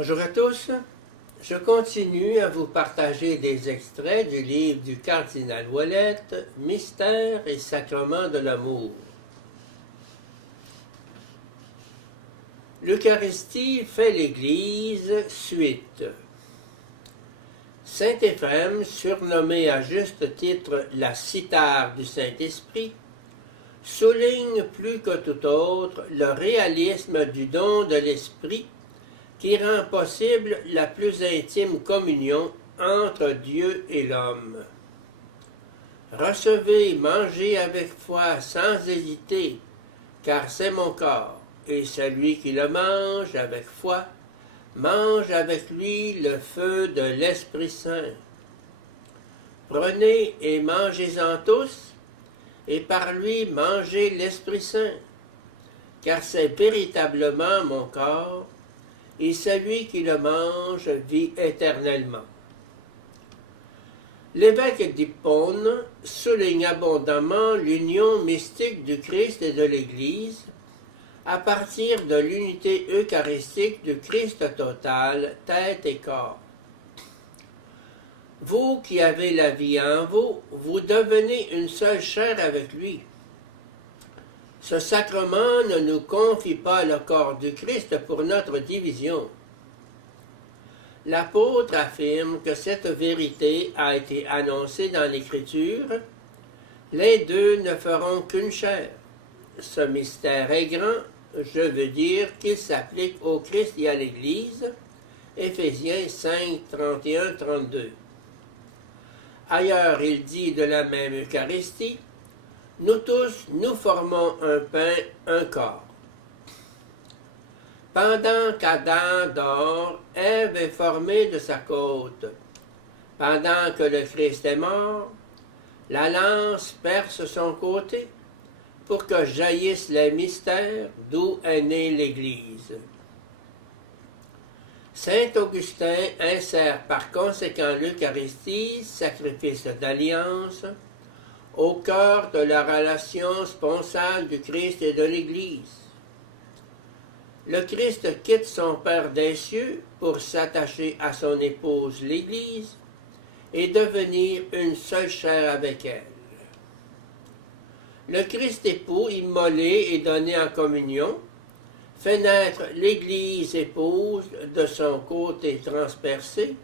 Bonjour à tous. Je continue à vous partager des extraits du livre du cardinal Ouellette, Mystère et sacrement de l'amour. L'Eucharistie fait l'Église, suite. Saint Éphrem, surnommé à juste titre la cithare du Saint-Esprit, souligne plus que tout autre le réalisme du don de l'Esprit qui rend possible la plus intime communion entre Dieu et l'homme. Recevez, mangez avec foi sans hésiter, car c'est mon corps, et celui qui le mange avec foi mange avec lui le feu de l'Esprit Saint. Prenez et mangez-en tous, et par lui mangez l'Esprit Saint, car c'est véritablement mon corps, et celui qui le mange vit éternellement. L'évêque d'Hippone souligne abondamment l'union mystique du Christ et de l'Église à partir de l'unité eucharistique du Christ total, tête et corps. Vous qui avez la vie en vous, vous devenez une seule chair avec lui. Ce sacrement ne nous confie pas le corps du Christ pour notre division. L'apôtre affirme que cette vérité a été annoncée dans l'Écriture. Les deux ne feront qu'une chair. Ce mystère est grand, je veux dire qu'il s'applique au Christ et à l'Église. Éphésiens 5, 31, 32. Ailleurs, il dit de la même Eucharistie: nous tous, nous formons un pain, un corps. Pendant qu'Adam dort, Ève est formée de sa côte. Pendant que le Christ est mort, la lance perce son côté pour que jaillissent les mystères d'où est née l'Église. Saint Augustin insère par conséquent l'Eucharistie, sacrifice d'alliance, au cœur de la relation sponsale du Christ et de l'Église. Le Christ quitte son Père des cieux pour s'attacher à son épouse l'Église et devenir une seule chair avec elle. Le Christ époux, immolé et donné en communion, fait naître l'Église épouse de son côté transpercé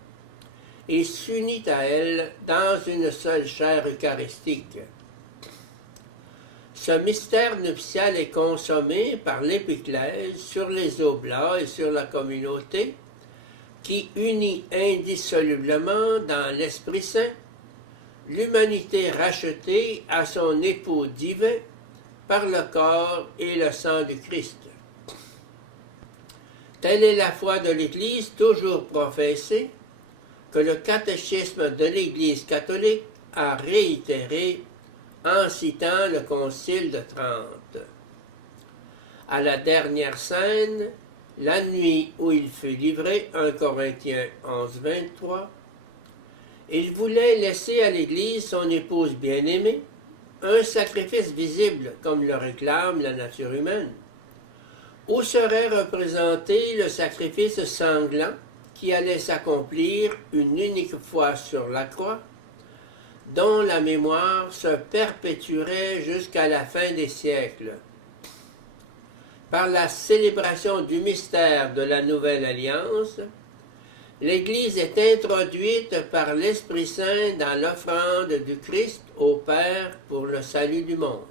et s'unit à elle dans une seule chair eucharistique. Ce mystère nuptial est consommé par l'épiclèse sur les oblats et sur la communauté, qui unit indissolublement dans l'Esprit Saint l'humanité rachetée à son époux divin par le corps et le sang du Christ. Telle est la foi de l'Église toujours professée, que le catéchisme de l'Église catholique a réitéré en citant le Concile de Trente. À la dernière scène, la nuit où il fut livré, 1 Corinthiens 11, 23, il voulait laisser à l'Église son épouse bien-aimée, un sacrifice visible comme le réclame la nature humaine, où serait représenté le sacrifice sanglant qui allait s'accomplir une unique fois sur la croix, dont la mémoire se perpétuerait jusqu'à la fin des siècles. Par la célébration du mystère de la Nouvelle Alliance, l'Église est introduite par l'Esprit Saint dans l'offrande du Christ au Père pour le salut du monde.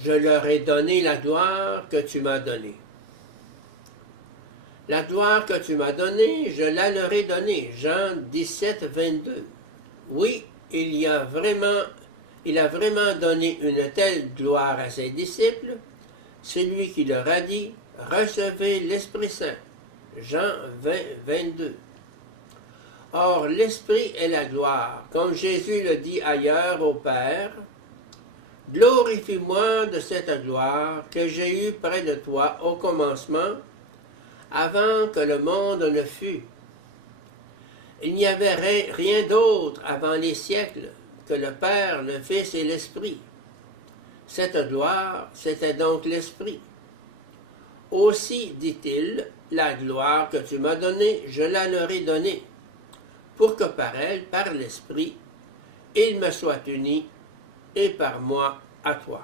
Je leur ai donné la gloire que tu m'as donnée. La gloire que tu m'as donnée, je la leur ai donnée. Jean 17, 22. Oui, il a vraiment donné une telle gloire à ses disciples, celui qui leur a dit: recevez l'Esprit Saint. Jean 20, 22. Or, l'Esprit est la gloire, comme Jésus le dit ailleurs au Père: glorifie-moi de cette gloire que j'ai eue près de toi au commencement, avant que le monde ne fût. Il n'y avait rien d'autre avant les siècles que le Père, le Fils et l'Esprit. Cette gloire, c'était donc l'Esprit. Aussi, dit-il, la gloire que tu m'as donnée, je la leur ai donnée, pour que par elle, par l'Esprit, ils me soient unis, et par moi à toi.